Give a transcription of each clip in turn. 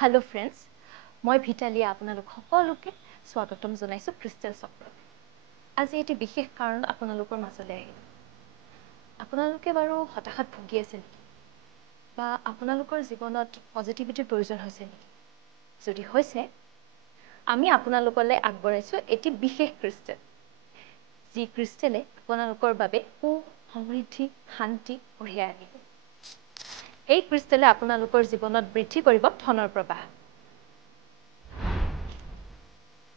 Hello friends, মই ভিটালিয়া আপোনালোক সকলোকে স্বাগতম জনাইছো ক্ৰিষ্টেল চক্ৰত। আজি এটি বিশেষ কাৰণ আপোনালোকৰ মাজলৈ আহিল। আপোনালোকে বাৰু হতাশাত ভুগি আছে নেকি? বা আপোনালোকৰ জীৱনত পজিটিভিটিৰ প্ৰয়োজন হৈছে নেকি? যদি হৈছে, আমি আপোনালোকলৈ আগবঢ়াইছো এটি বিশেষ ক্ৰিষ্টেল। যি ক্ৰিষ্টেলে আপোনালোকৰ বাবে সুখ, সমৃদ্ধি, শান্তি কঢ়িয়াই আনিব। এই ক্ৰিষ্টেলে আপোনালোকৰ জীৱনত বৃদ্ধি কৰিব ধনৰ প্ৰবাহ।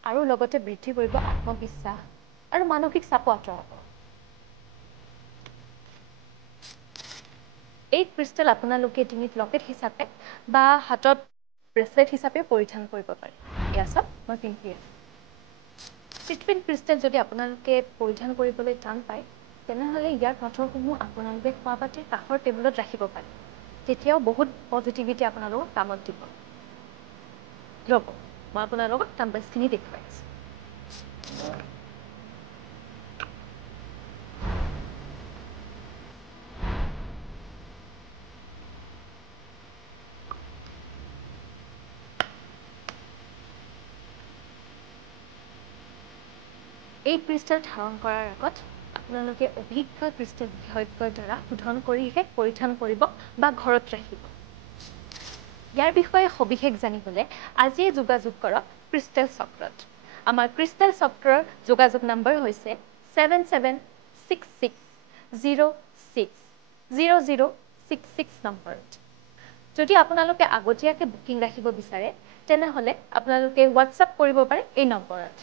আৰু লগতে বৃদ্ধি কৰিব আত্মবিশ্বাস আৰু মানসিক চাপ আঁতৰাব। এই ক্ৰিষ্টেল আপোনালোকে ডিঙিত লকেট হিচাপে বা হাতত ব্ৰেচলেট হিচাপে পৰিধান কৰিব পাৰে। এয়া চাওক, মই পিন্ধি আছোঁ। ট্ৰিটমেণ্ট ক্ৰিষ্টেল যদি আপোনালোকে পৰিধান কৰিবলৈ টান পায়, তেনেহ'লে ইয়াৰ পাথৰসমূহ আপোনালোকে খোৱা পাতিৰ কাষৰ টেবুলত ৰাখিব পাৰে। তেতিয়াও বহুত পজিটিভিটি আপোনালোকক কামত দিব। ৰ'ব, মই আপোনালোকক টাম্বলছখিনি দেখুৱাই আছোঁ। এই ক্ৰিষ্টেল ধাৰণ কৰাৰ আগত আপোনালোকে অভিজ্ঞ ক্ৰিষ্টেল বিশেষজ্ঞৰ দ্বাৰা শোধন কৰিহে পৰিধান কৰিব বা ঘৰত ৰাখিব। ইয়াৰ বিষয়ে সবিশেষ জানিবলৈ আজিয়ে যোগাযোগ কৰক ক্ৰিষ্টেল চক্ৰত। আমাৰ ক্ৰিষ্টেল চক্ৰৰ যোগাযোগ নম্বৰ হৈছে 7766060066 নম্বৰত। যদি আপোনালোকে আগতীয়াকৈ বুকিং ৰাখিব বিচাৰে, তেনেহ'লে আপোনালোকে হোৱাটছআপ কৰিব পাৰে এই নম্বৰত।